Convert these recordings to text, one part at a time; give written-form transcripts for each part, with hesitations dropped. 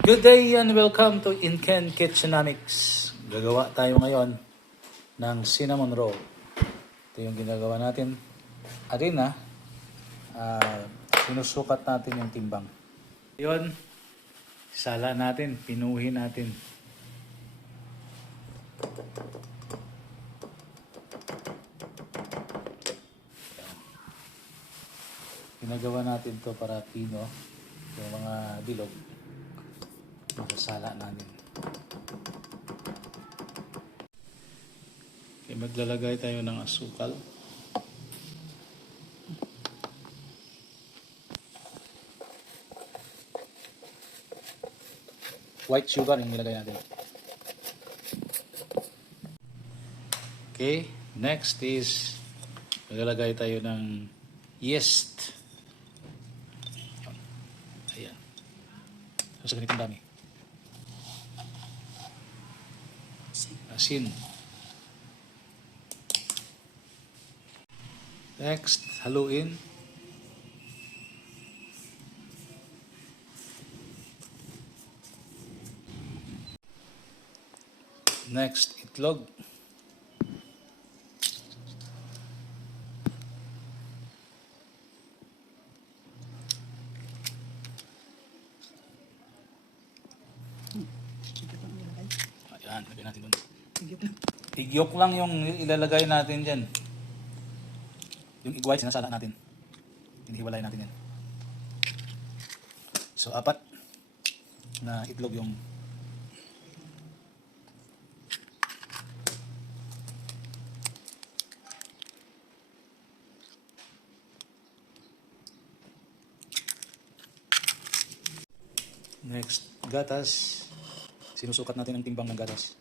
Good day and welcome to Inken Kitchenomics. Gagawa tayo ngayon ng cinnamon roll. Ito yung ginagawa natin. Harina, sinusukat natin yung timbang. Yun, sala natin, pinuhin natin. Ginagawa natin to para pino, yung mga bilog. Masasala natin. Okay, maglalagay tayo ng asukal. White sugar yung nilagay natin. Okay, next is maglalagay tayo ng yeast. Ayan. So, sa ganitong dami. Asin. Next, haluin. Next, itlog. Ayan, lagyan natin doon. Tigyok lang yung ilalagay natin dyan. Yung egg white, sinasala natin. Hinihiwalay natin yan. So, 4 na itlog yung next, gatas. Sinusukat natin ang timbang ng gatas.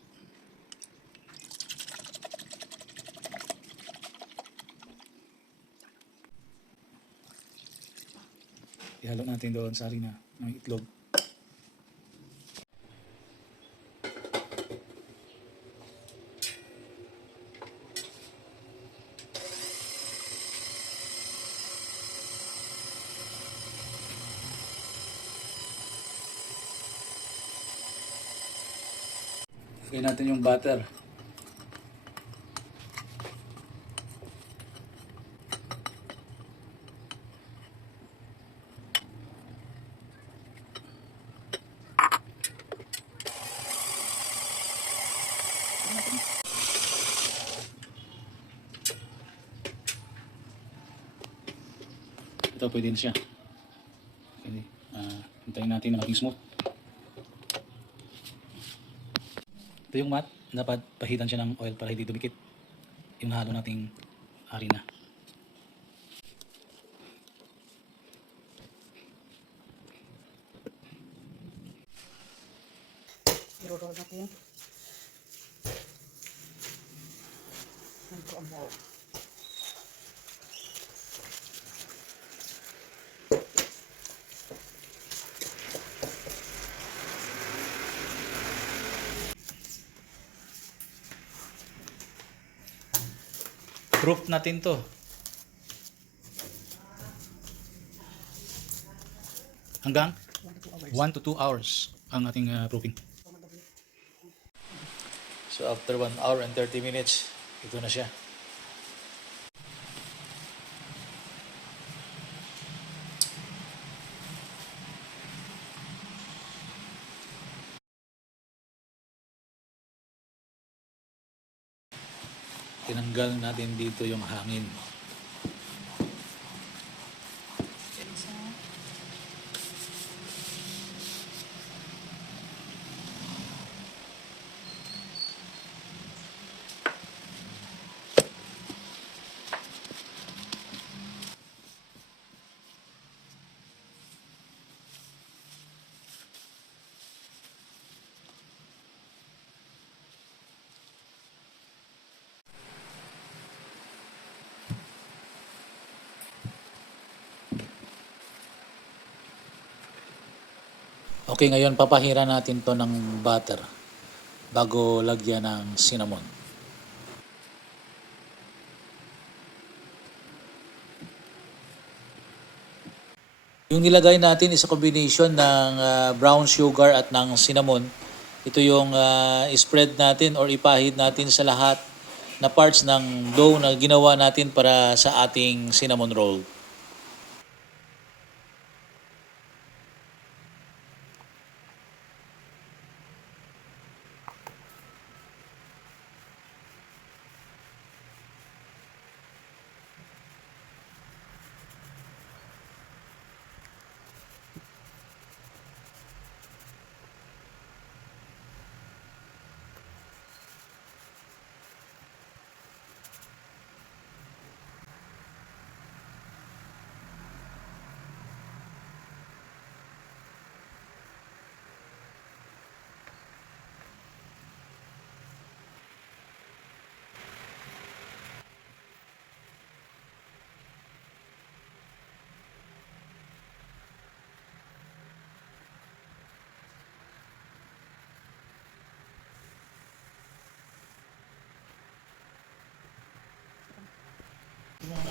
Ihalo natin doon sa harina ng itlog. Lagyan natin yung butter. Ito pwede na siya. Okay. Hintayin natin na maging smooth. Ito yung mat. Dapat pahitan siya ng oil para hindi dumikit yung halo nating harina. I-roll natin. Ito ang ball. Proof natin to. Hanggang 1 to 2 hours ang ating proofing. So after 1 hour and 30 minutes, ito na siya. Tinanggal natin dito yung hangin. Okay, ngayon papahira natin to ng butter bago lagyan ng cinnamon. Yung nilagay natin is a combination ng brown sugar at ng cinnamon. Ito yung spread natin or ipahid natin sa lahat na parts ng dough na ginawa natin para sa ating cinnamon roll.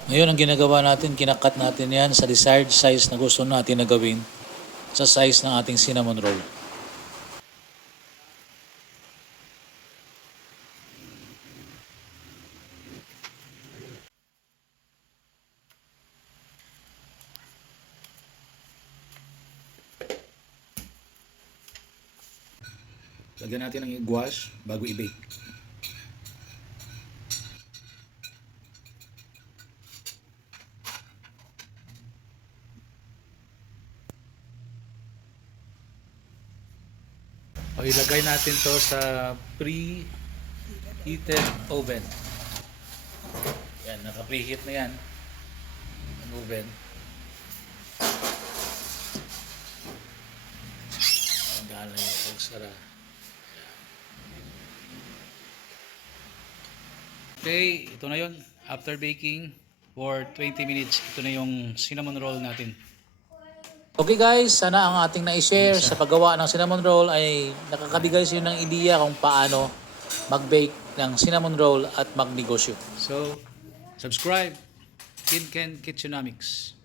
Ngayon ang ginagawa natin, kinakat natin yan sa desired size na gusto natin na gawin sa size ng ating cinnamon roll. Lagyan natin ng gouache bago i-bake. O ilagay natin to sa pre-heated oven. Yan, naka-preheat na yan ang oven. Tanggalan yung pagsara. Okay, ito na yun. After baking for 20 minutes, ito na yung cinnamon roll natin. Okay guys, sana ang ating na-share sa paggawa ng cinnamon roll ay nakakabigay sa inyo ng ideya kung paano mag-bake ng cinnamon roll at magnegosyo. So, subscribe, Kin Ken Kitchenomics.